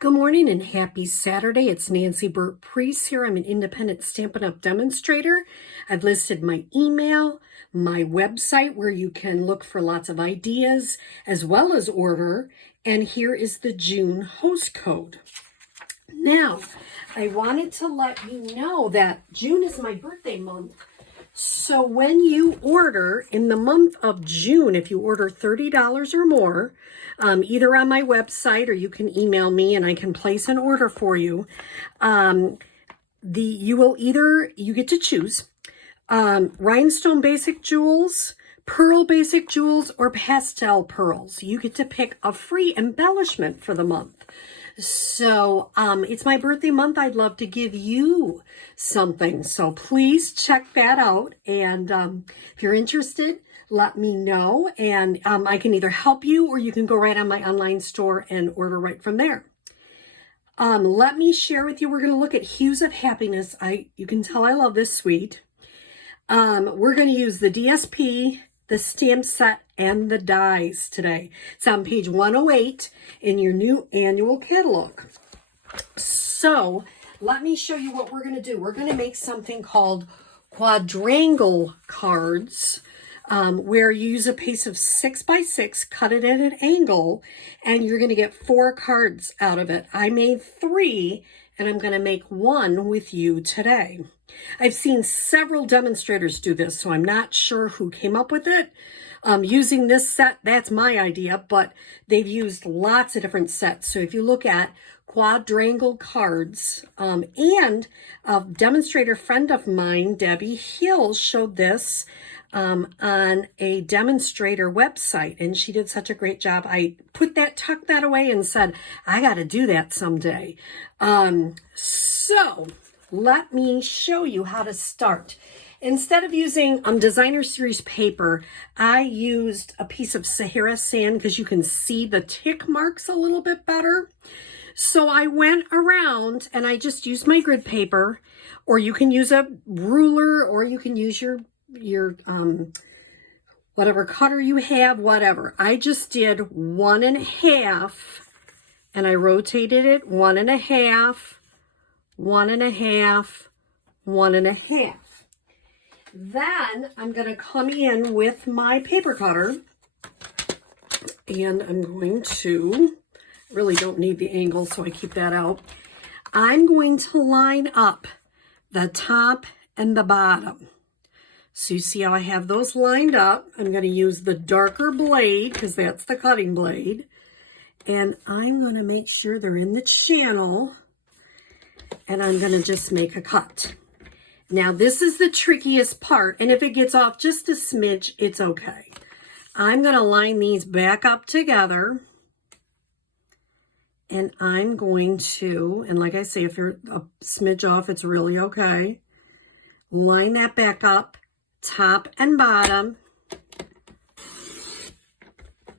Good morning and happy Saturday. It's Nancy Burt-Preece here. I'm an independent Stampin' Up! Demonstrator. I've listed my email, my website where you can look for lots of ideas as well as order. And here is the June host code. Now, I wanted to let you know that June is my birthday month. So when you order in the month of June, if you order $30 or more, either on my website or you can email me and I can place an order for you, you get to choose rhinestone basic jewels, pearl basic jewels, or pastel pearls. You get to pick a free embellishment for the month. So it's my birthday month. I'd love to give you something. So please check that out. And if you're interested, let me know. And I can either help you or you can go right on my online store and order right from there. Let me share with you, we're going to look at Hues of Happiness. You can tell I love this suite. We're going to use the DSP, the stamp set, and the dies today. It's on page 108 in your new annual catalog. So let me show you what we're going to do. We're going to make something called quadrangle cards, where you use a piece of 6x6, cut it at an angle, and you're going to get 4 cards out of it. I made 3, and I'm going to make 1 with you today. I've seen several demonstrators do this, so I'm not sure who came up with it. Using this set, that's my idea, but they've used lots of different sets. So if you look at quadrangle cards, and a demonstrator friend of mine, Debbie Hill, showed this on a demonstrator website, and she did such a great job. I tucked that away and said, I got to do that someday. So let me show you how to start. Instead of using designer series paper, I used a piece of Sahara sand because you can see the tick marks a little bit better. So I went around and I just used my grid paper, or you can use a ruler, or you can use your whatever cutter you have, whatever. I just did 1.5 and I rotated it 1.5, 1.5, 1.5. Then I'm going to come in with my paper cutter and I'm going to, really don't need the angle, so I keep that out. I'm going to line up the top and the bottom. So you see how I have those lined up. I'm going to use the darker blade because that's the cutting blade. And I'm going to make sure they're in the channel. And I'm going to just make a cut. Now, this is the trickiest part, and if it gets off just a smidge, it's okay. I'm going to line these back up together, and I'm going to, and like I say, if you're a smidge off, it's really okay. Line that back up, top and bottom,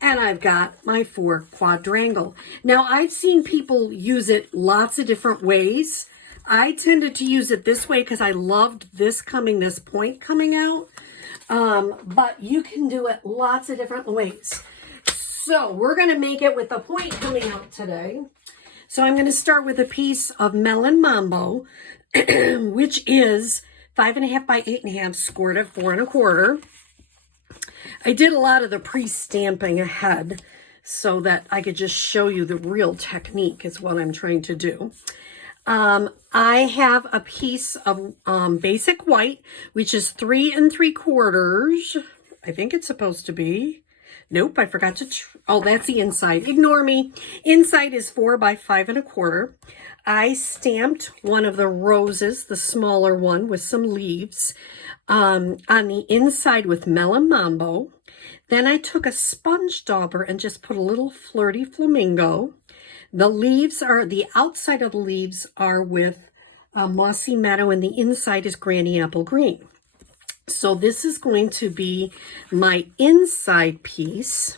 and I've got my 4 quadrangle. Now, I've seen people use it lots of different ways. I tended to use it this way because I loved this point coming out. But you can do it lots of different ways. So we're going to make it with the point coming out today. So I'm going to start with a piece of Melon Mambo, which is 5.5 by 8.5, scored at 4 1/4. I did a lot of the pre-stamping ahead so that I could just show you the real technique is what I'm trying to do. I have a piece of basic white, which is 3 3/4. I think it's supposed to be. Nope, I forgot to. Oh, that's the inside. Ignore me. Inside is 4 by 5 1/4. I stamped one of the roses, the smaller one, with some leaves on the inside with Melon Mambo. Then I took a sponge dauber and just put a little flirty flamingo. The leaves are, the outside of the leaves are with Mossy Meadow, and the inside is Granny Apple Green. So this is going to be my inside piece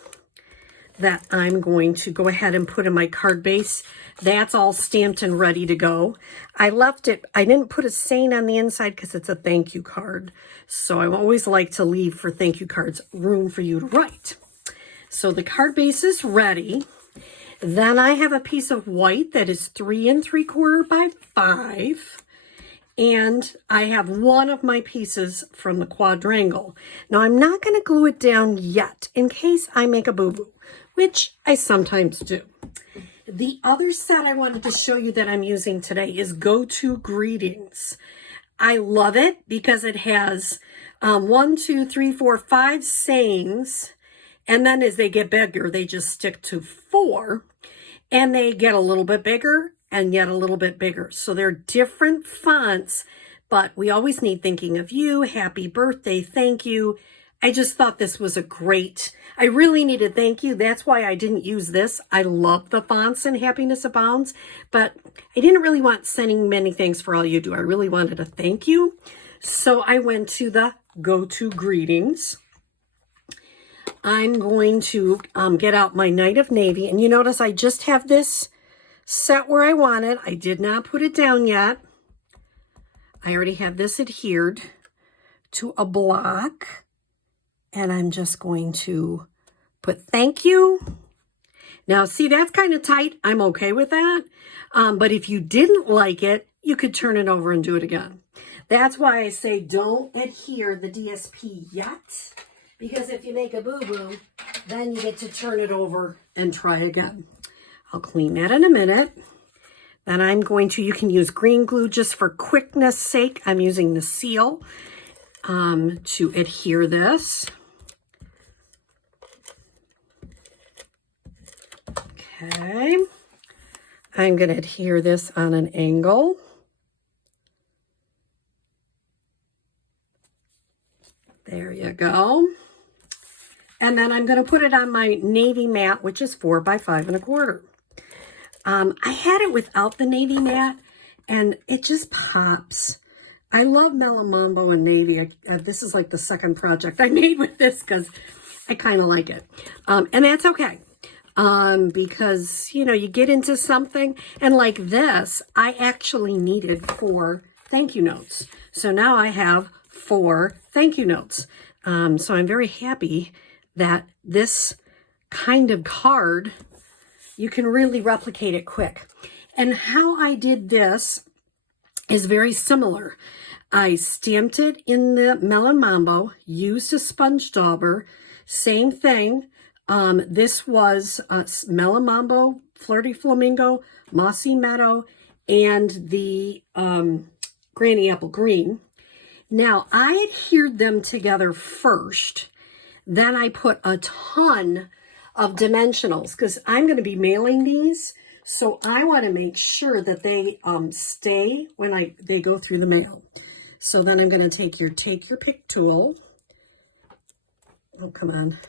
that I'm going to go ahead and put in my card base. That's all stamped and ready to go. I left it, I didn't put a saying on the inside because it's a thank you card. So I always like to leave for thank you cards room for you to write. So the card base is ready. Then I have a piece of white that is 3 3/4 by 5. And I have one of my pieces from the quadrangle. Now I'm not going to glue it down yet in case I make a boo-boo, which I sometimes do. The other set I wanted to show you that I'm using today is Go To Greetings. I love it because it has 1, 2, 3, 4, 5 sayings. And then as they get bigger, they just stick to 4. And they get a little bit bigger and yet a little bit bigger. So they're different fonts, but we always need thinking of you, happy birthday, thank you. I just thought this was a great, I really needed thank you. That's why I didn't use this. I love the fonts in Happiness Abounds, but I didn't really want sending many thanks for all you do. I really wanted a thank you. So I went to the Go To Greetings. I'm going to get out my Night of Navy, and you notice I just have this set where I want it. I did not put it down yet. I already have this adhered to a block, and I'm just going to put thank you. Now, see, that's kind of tight. I'm okay with that. But if you didn't like it, you could turn it over and do it again. That's why I say don't adhere the DSP yet, because if you make a boo-boo, then you get to turn it over and try again. I'll clean that in a minute. Then I'm going to, you can use green glue just for quickness sake. I'm using the seal to adhere this. Okay. I'm going to adhere this on an angle. There you go. And then I'm going to put it on my navy mat, which is 4 by 5 1/4. I had it without the navy mat, and it just pops. I love Mellow Mambo and navy. This is like the second project I made with this because I kind of like it. And that's okay. Because, you know, you get into something, and like this, I actually needed 4 thank you notes. So now I have 4 thank you notes. So I'm very happy that this kind of card, you can really replicate it quick. And how I did this is very similar. I stamped it in the Mellow Mambo, used a sponge dauber, same thing. This was Mellow Mambo, Flirty Flamingo, Mossy Meadow, and the Granny Apple Green. Now, I adhered them together first. Then I put a ton of dimensionals because I'm going to be mailing these. So I want to make sure that they stay when they go through the mail. So then I'm going to take your pick tool. Oh, come on.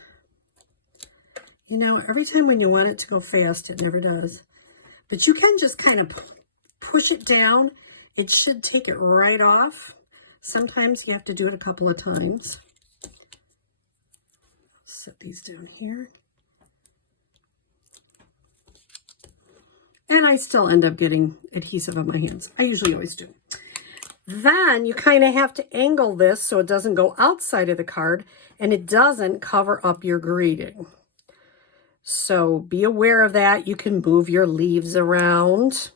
You know, every time when you want it to go fast, it never does. But you can just kind of push it down. It should take it right off. Sometimes you have to do it a couple of times. Set these down here. And I still end up getting adhesive on my hands. I usually always do. Then you kind of have to angle this so it doesn't go outside of the card and it doesn't cover up your greeting. So be aware of that. You can move your leaves around.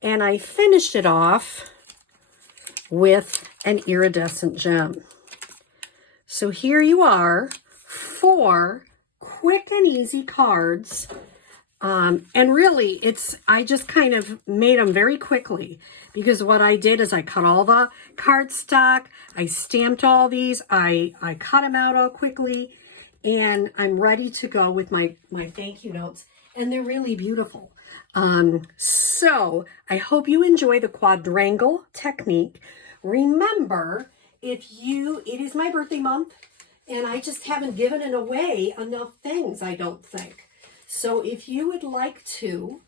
And I finished it off with an iridescent gem. So here you are, 4 quick and easy cards. And really, I just kind of made them very quickly because what I did is I cut all the cardstock, I stamped all these, I cut them out all quickly, and I'm ready to go with my thank you notes, and they're really beautiful. So I hope you enjoy the Quadrangle Technique. Remember, it is my birthday month, and I just haven't given it away enough things, I don't think. So if you would like to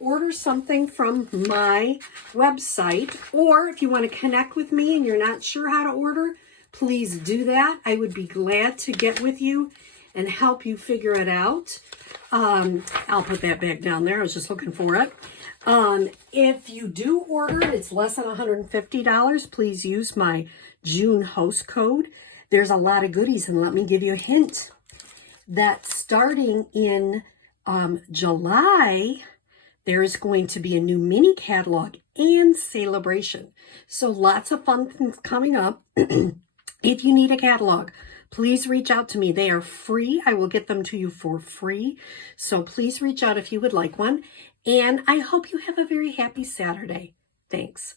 order something from my website, or if you want to connect with me and you're not sure how to order, please do that. I would be glad to get with you and help you figure it out. I'll put that back down there. I was just looking for it. If you do order and it's less than $150, please use my June host code. There's a lot of goodies, and let me give you a hint that starting in July, there's going to be a new mini catalog and celebration. So lots of fun things coming up. If you need a catalog, please reach out to me. They are free. I will get them to you for free. So please reach out if you would like one. And I hope you have a very happy Saturday. Thanks.